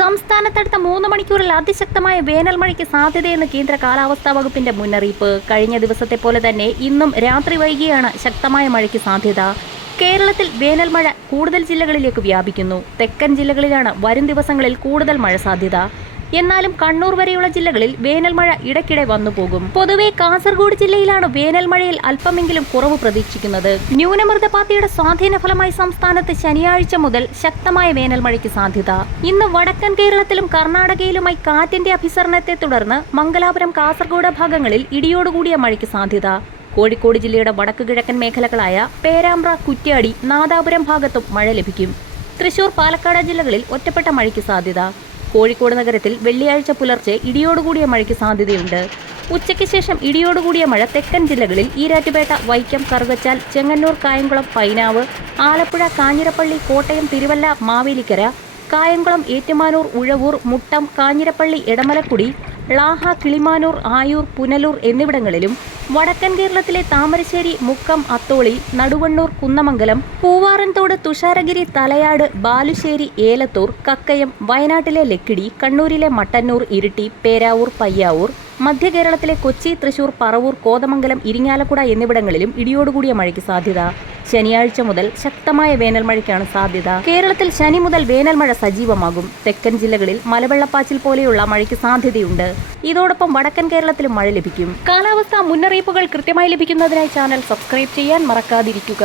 സംസ്ഥാനത്തടുത്ത 3 മണിക്കൂറിൽ അതിശക്തമായ വേനൽ മഴയ്ക്ക് സാധ്യതയെന്ന് കേന്ദ്ര കാലാവസ്ഥാ വകുപ്പിന്റെ മുന്നറിയിപ്പ്. കഴിഞ്ഞ ദിവസത്തെ പോലെ തന്നെ ഇന്നും രാത്രി വൈകിയാണ് ശക്തമായ മഴയ്ക്ക് സാധ്യത. കേരളത്തിൽ വേനൽ മഴ കൂടുതൽ ജില്ലകളിലേക്ക് വ്യാപിക്കുന്നു. തെക്കൻ ജില്ലകളിലാണ് വരും ദിവസങ്ങളിൽ കൂടുതൽ മഴ സാധ്യത. എന്നാലും കണ്ണൂർ വരെയുള്ള ജില്ലകളിൽ വേനൽ മഴ ഇടയ്ക്കിടെ വന്നുപോകും. പൊതുവെ കാസർഗോഡ് ജില്ലയിലാണ് വേനൽ മഴയിൽ അല്പമെങ്കിലും കുറവ് പ്രതീക്ഷിക്കുന്നത്. ന്യൂനമർദ്ദപാത്തിയുടെ സ്വാധീന ഫലമായി സംസ്ഥാനത്ത് ശനിയാഴ്ച മുതൽ ശക്തമായ വേനൽ മഴയ്ക്ക് സാധ്യത. ഇന്ന് വടക്കൻ കേരളത്തിലും കർണാടകയിലുമായി കാറ്റിന്റെ അഭിസരണത്തെ തുടർന്ന് മംഗലാപുരം, കാസർഗോഡ് ഭാഗങ്ങളിൽ ഇടിയോടുകൂടിയ മഴയ്ക്ക് സാധ്യത. കോഴിക്കോട് ജില്ലയുടെ വടക്കു കിഴക്കൻ മേഖലകളായ പേരാമ്പ്ര, കുറ്റ്യാടി, നാദാപുരം ഭാഗത്തും മഴ ലഭിക്കും. തൃശൂർ, പാലക്കാട് ജില്ലകളിൽ ഒറ്റപ്പെട്ട മഴയ്ക്ക് സാധ്യത. കോഴിക്കോട് നഗരത്തിൽ വെള്ളിയാഴ്ച പുലർച്ചെ ഇടിയോടുകൂടിയ മഴയ്ക്ക് സാധ്യതയുണ്ട്. ഉച്ചയ്ക്ക് ശേഷം ഇടിയോടുകൂടിയ മഴ തെക്കൻ ജില്ലകളിൽ ഈരാറ്റുപേട്ട, വൈക്കം, കറുകച്ചാൽ, ചെങ്ങന്നൂർ, കായംകുളം, പൈനാവ്, ആലപ്പുഴ, കാഞ്ഞിരപ്പള്ളി, കോട്ടയം, തിരുവല്ല, മാവേലിക്കര, കായംകുളം, ഏറ്റുമാനൂർ, ഉഴവൂർ, മുട്ടം, കാഞ്ഞിരപ്പള്ളി, എടമലക്കുടി, ളാഹ, കിളിമാനൂർ, ആയൂർ, പുനലൂർ എന്നിവിടങ്ങളിലും വടക്കൻ കേരളത്തിലെ താമരശ്ശേരി, മുക്കം, അത്തോളി, നടുവണ്ണൂർ, കുന്നമംഗലം, പൂവാറൻതോട്, തുഷാരഗിരി, തലയാട്, ബാലുശ്ശേരി, ഏലത്തൂർ, കക്കയം, വയനാട്ടിലെ ലക്കിടി, കണ്ണൂരിലെ മട്ടന്നൂർ, ഇരിട്ടി, പേരാവൂർ, പയ്യാവൂർ, മധ്യ കേരളത്തിലെ കൊച്ചി, തൃശൂർ, പറവൂർ, കോതമംഗലം, ഇരിങ്ങാലക്കുട എന്നിവിടങ്ങളിലും ഇടിയോടുകൂടിയ മഴയ്ക്ക് സാധ്യത. ശനിയാഴ്ച മുതൽ ശക്തമായ വേനൽ മഴയ്ക്കാണ് സാധ്യത. കേരളത്തിൽ ശനി മുതൽ വേനൽ മഴ സജീവമാകും. തെക്കൻ ജില്ലകളിൽ മലവെള്ളപ്പാച്ചിൽ പോലെയുള്ള മഴയ്ക്ക് സാധ്യതയുണ്ട്. ഇതോടൊപ്പം വടക്കൻ കേരളത്തിലും മഴ ലഭിക്കും. കാലാവസ്ഥാ മുന്നറിയിപ്പുകൾ കൃത്യമായി ലഭിക്കുന്നതിനായി ചാനൽ സബ്സ്ക്രൈബ് ചെയ്യാൻ മറക്കാതിരിക്കുക.